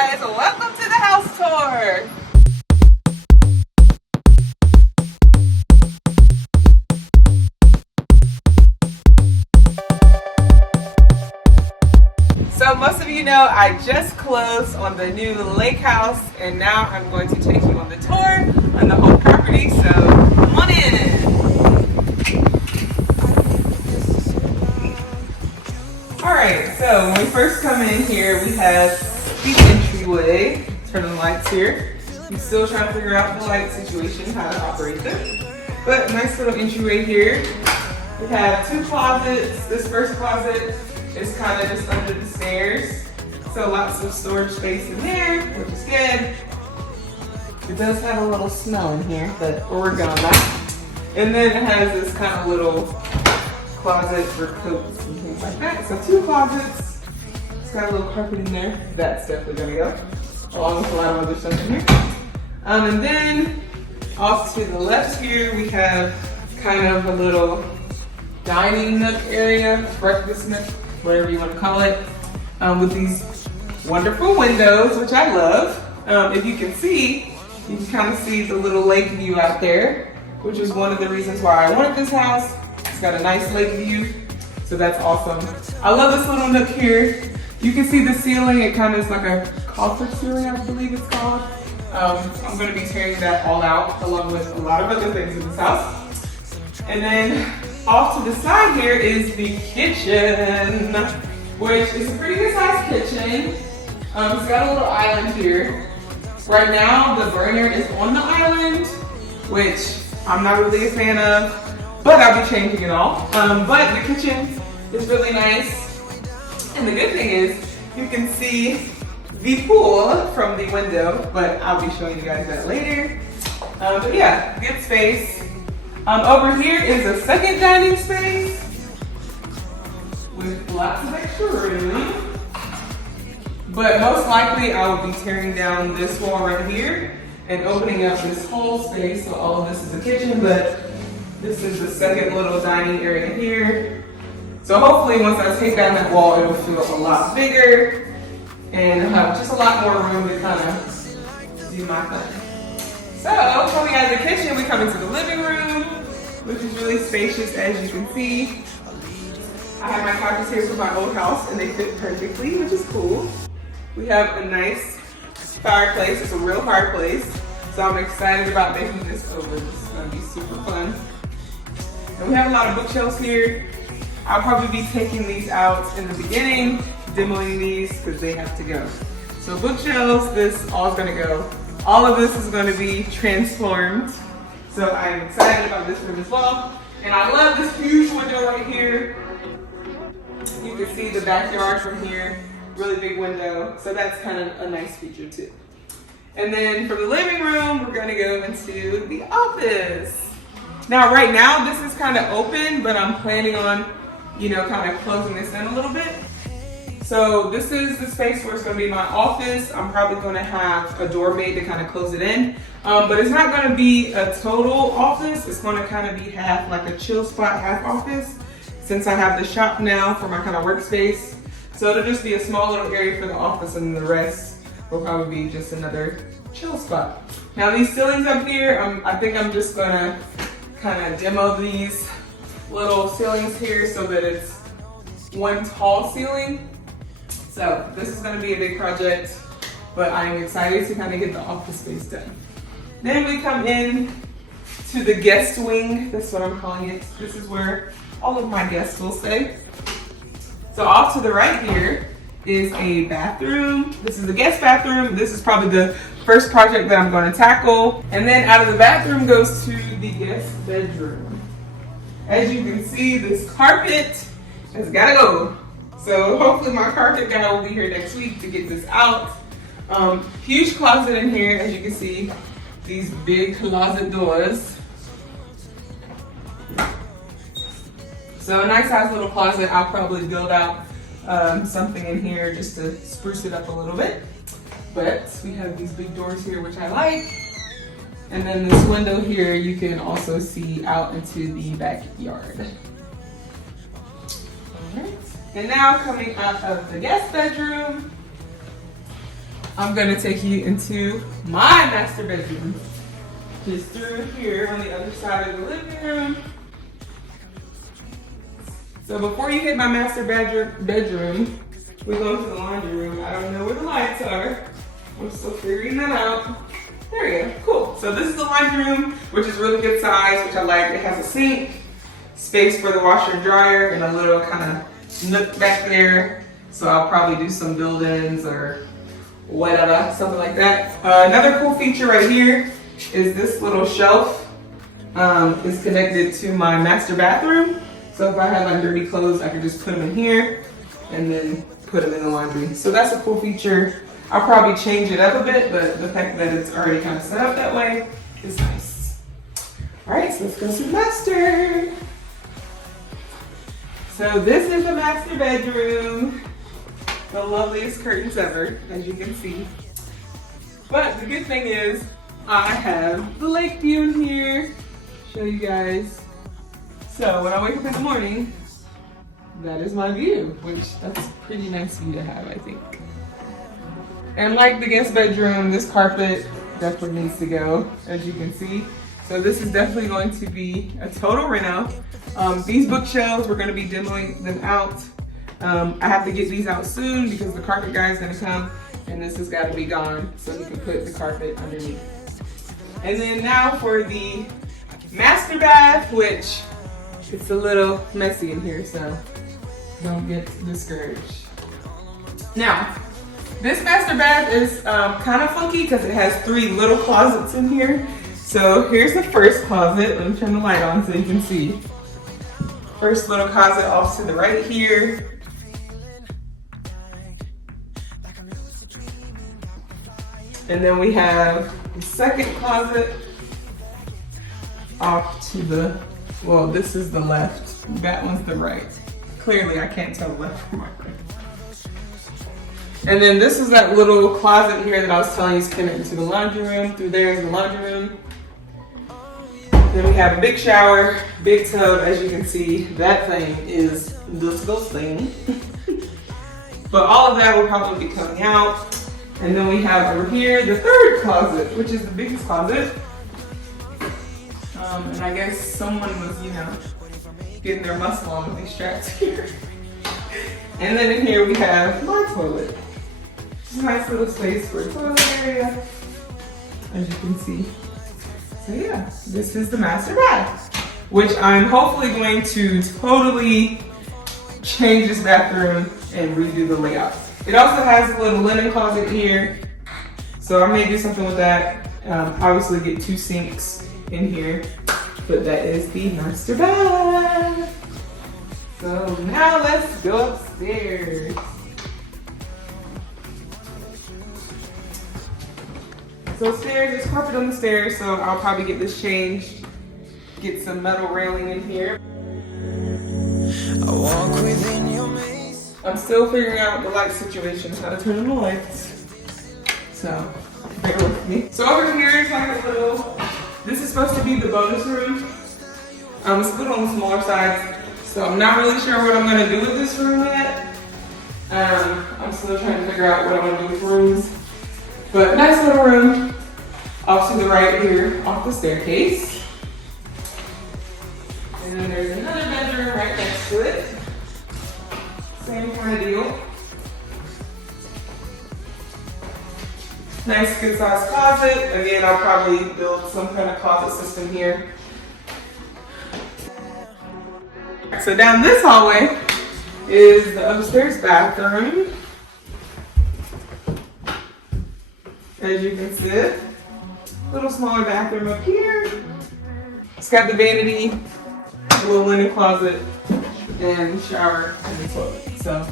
guys, welcome to the house tour. So most of you know I just closed on the new lake house, and now I'm going to take you on the tour on the whole property, so come on in. Alright, so when we first come in here, we have the entryway. Turn on the lights here. I'm still trying to figure out the light situation, how to operate them. But nice little entryway here. We have two closets. This first closet is kind of just under the stairs. So lots of storage space in there, which is good. It does have a little smell in here, but we're working on that. And then it has this kind of little closet for coats and things like that. So two closets. It's got a little carpet in there. That's definitely gonna go, along with a lot of other stuff in here. And then off to the left here, we have kind of a little dining nook area, breakfast nook, whatever you want to call it, with these wonderful windows, which I love. If you can see, you can kind of see the little lake view out there, which is one of the reasons why I wanted this house. It's got a nice lake view, so that's awesome. I love this little nook here. You can see the ceiling. It kind of is like a copper ceiling, I believe it's called. I'm going to be tearing that all out, along with a lot of other things in this house. And then off to the side here is the kitchen, which is a pretty good sized kitchen. It's got a little island here. Right now, the burner is on the island, which I'm not really a fan of, but I'll be changing it all. But the kitchen is really nice. And the good thing is you can see the pool from the window, but I'll be showing you guys that later. But yeah, good space. Over here is a second dining space with lots of extra room. But most likely I will be tearing down this wall right here and opening up this whole space. So all of this is the kitchen, but this is the second little dining area here. So hopefully once I take down that wall, it'll feel a lot bigger and have just a lot more room to kind of do my thing. So coming out of the kitchen, we come into the living room, which is really spacious, as you can see. I have my couches here from my old house and they fit perfectly, which is cool. We have a nice fireplace. It's a real fireplace. So I'm excited about making this over. This is gonna be super fun. And we have a lot of bookshelves here. I'll probably be taking these out in the beginning, demoing these because they have to go. So bookshelves, this all is gonna go. All of this is gonna be transformed. So I'm excited about this room as well. And I love this huge window right here. You can see the backyard from here, really big window. So that's kind of a nice feature too. And then from the living room, we're gonna go into the office. Now right now, this is kind of open, but I'm planning on, kind of closing this in a little bit. So this is the space where it's gonna be my office. I'm probably gonna have a door made to kind of close it in. But it's not gonna be a total office. It's gonna kind of be half like a chill spot, half office, since I have the shop now for my kind of workspace. So it'll just be a small little area for the office, and the rest will probably be just another chill spot. Now these ceilings up here, I think I'm just gonna kind of demo these little ceilings here so that it's one tall ceiling. So this is gonna be a big project, but I'm excited to kind of get the office space done. Then we come in to the guest wing. That's what I'm calling it. This is where all of my guests will stay. So off to the right here is a bathroom. This is the guest bathroom. This is probably the first project that I'm going to tackle. And then out of the bathroom goes to the guest bedroom. As you can see, this carpet has got to go. So hopefully my carpet guy will be here next week to get this out. Huge closet in here, as you can see, these big closet doors. So a nice size little closet. I'll probably build out something in here just to spruce it up a little bit. But we have these big doors here, which I like. And then this window here, you can also see out into the backyard. All right. And now coming out of the guest bedroom, I'm gonna take you into my master bedroom. Just through here on the other side of the living room. So before you hit my master bedroom, we go into the laundry room. I don't know where the lights are. I'm still figuring that out. There we go, cool. So this is the laundry room, which is really good size, which I like. It has a sink, space for the washer and dryer, and a little kind of nook back there. So I'll probably do some build-ins or whatever, something like that. Another cool feature right here is this little shelf is connected to my master bathroom. So if I had like dirty clothes, I could just put them in here and then put them in the laundry. So that's a cool feature. I'll probably change it up a bit, but the fact that it's already kind of set up that way is nice. All right, so let's go to the master. So this is the master bedroom. The loveliest curtains ever, as you can see. But the good thing is, I have the lake view in here. Show you guys. So when I wake up in the morning, that is my view, which that's a pretty nice view to have, I think. And like the guest bedroom, this carpet definitely needs to go, as you can see. So this is definitely going to be a total reno. These bookshelves, we're gonna be demoing them out. I have to get these out soon because the carpet guy is gonna come and this has gotta be gone so he can put the carpet underneath. And then now for the master bath, which it's a little messy in here, so don't get discouraged. Now, this master bath is kind of funky because it has 3 little closets in here. So here's the first closet. Let me turn the light on so you can see. First little closet off to the right here. And then we have the second closet off to the, well, this is the left. That one's the right. Clearly, I can't tell the left from my right. And then this is that little closet here that I was telling you is connected to the laundry room. Through there is the laundry room. Then we have a big shower, big tub, as you can see. That thing is disgusting. But all of that will probably be coming out. And then we have over here the third closet, which is the biggest closet. And I guess someone was, you know, getting their muscle on with these straps here. And then in here we have my toilet. Nice little space for a toilet area, as you can see. So yeah, this is the master bath, which I'm hopefully going to totally change this bathroom and redo the layout. It also has a little linen closet here, so I may do something with that. Obviously get 2 sinks in here, but that is the master bath. So now let's go upstairs. So upstairs, there's carpet on the stairs, so I'll probably get this changed, get some metal railing in here. I walk within your maze. I'm still figuring out the light situation, how to turn on the lights. So, bear with me. So over here is like a little, this is supposed to be the bonus room. It's a little on the smaller side, so I'm not really sure what I'm gonna do with this room yet. I'm still trying to figure out what I'm gonna do with rooms. But nice little room off to the right here, off the staircase. And then there's another bedroom right next to it. Same kind of deal. Nice good sized closet. Again, I'll probably build some kind of closet system here. So down this hallway is the upstairs bathroom. As you can see, a little smaller bathroom up here. It's got the vanity, a little linen closet, and shower and the toilet. So,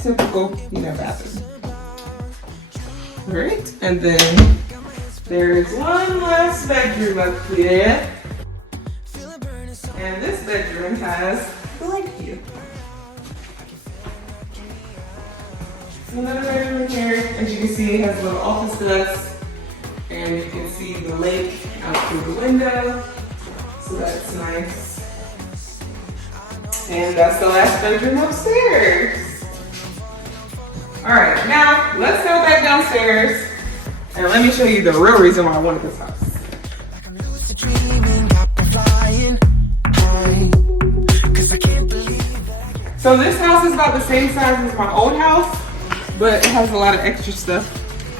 typical, you know, bathroom. All right, and then there's one last bedroom up here. And this bedroom has the lake view. Another bedroom here, as you can see, it has a little office desk, and you can see the lake out through the window, so that's nice. And that's the last bedroom upstairs. All right, now let's go back downstairs. downstairs and let me show you the real reason why I wanted this house. So this house is about the same size as my old house, but it has a lot of extra stuff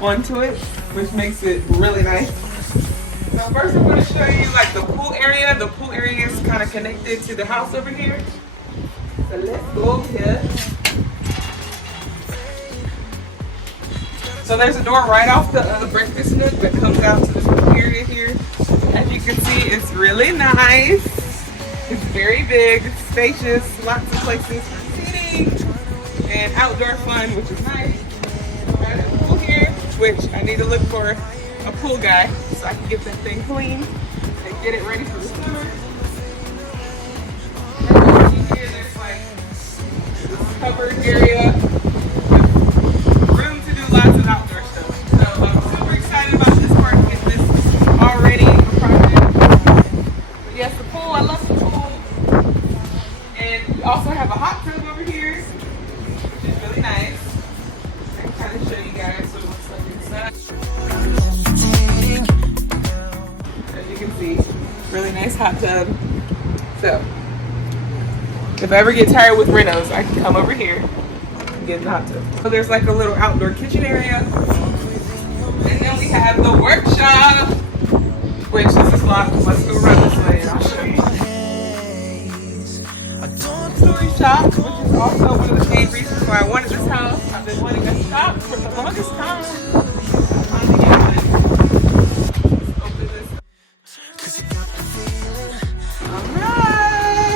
onto it, which makes it really nice. So first I'm going to show you like the pool area. The pool area is kind of connected to the house over here. So let's go over here. So there's a door right off the breakfast nook that comes out to the pool area here. As you can see, it's really nice. It's very big, spacious, lots of places for seating and outdoor fun, which is nice. Got a pool here, which I need to look for a pool guy so I can get that thing clean and get it ready for the summer. Right here, there's like this covered area with room to do lots of outdoor stuff. So I'm super excited about this part and get this already a project. But yes, the pool, I love the pool. And we also have a hot tub over here, which is really nice. I can kind of show you guys what it looks like inside. As you can see, really nice hot tub. So, if I ever get tired with Renos, I can come over here and get in the hot tub. So there's like a little outdoor kitchen area. And then we have the workshop, which this is locked. Let's go around this way and I'll show you. Story shop, which is also one of the main reasons why I wanted this house. I've been wanting a shop for the longest time. Open this up. Alright.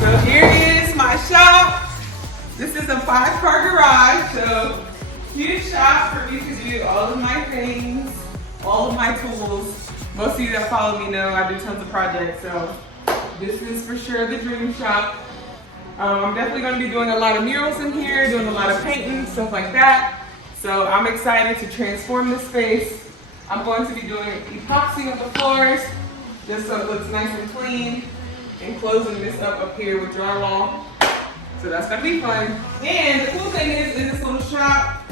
So here is my shop. This is a 5-car garage, so huge shop for me to do all of my things, all of my tools. Most of you that follow me know I do tons of projects, so this is for sure the dream shop. I'm definitely going to be doing a lot of murals in here, doing a lot of painting, stuff like that. So I'm excited to transform this space. I'm going to be doing epoxy on the floors, just so it looks nice and clean, and closing this up here with drywall. So that's going to be fun. And the cool thing is, in this little shop,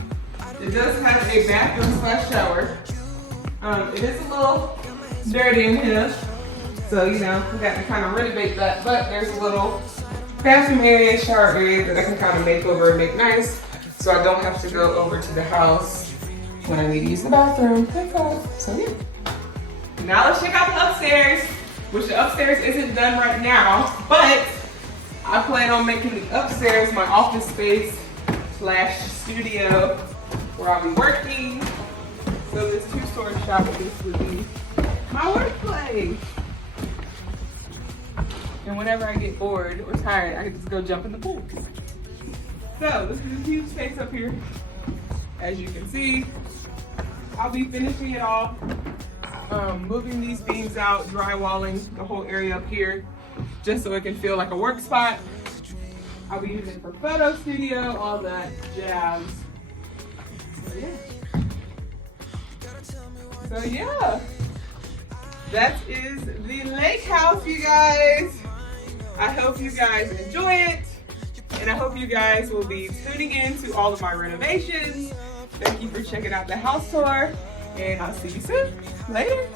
it does have a bathroom / shower. It is a little dirty in here, so you know, we got to kind of renovate that, but there's a little bathroom area, shower area that I can kind of make over and make nice, so I don't have to go over to the house when I need to use the bathroom. So yeah. Now let's check out the upstairs, which the upstairs isn't done right now, but I plan on making the upstairs my office space / studio where I'll be working. So this 2-story shop, this would be my workplace. And whenever I get bored or tired, I can just go jump in the pool. So this is a huge space up here. As you can see, I'll be finishing it off, moving these beams out, drywalling the whole area up here, just so it can feel like a work spot. I'll be using it for photo studio, all that jazz. So yeah. So yeah, that is the lake house, you guys. I hope you guys enjoy it, and I hope you guys will be tuning in to all of my renovations. Thank you for checking out the house tour, and I'll see you soon. Later.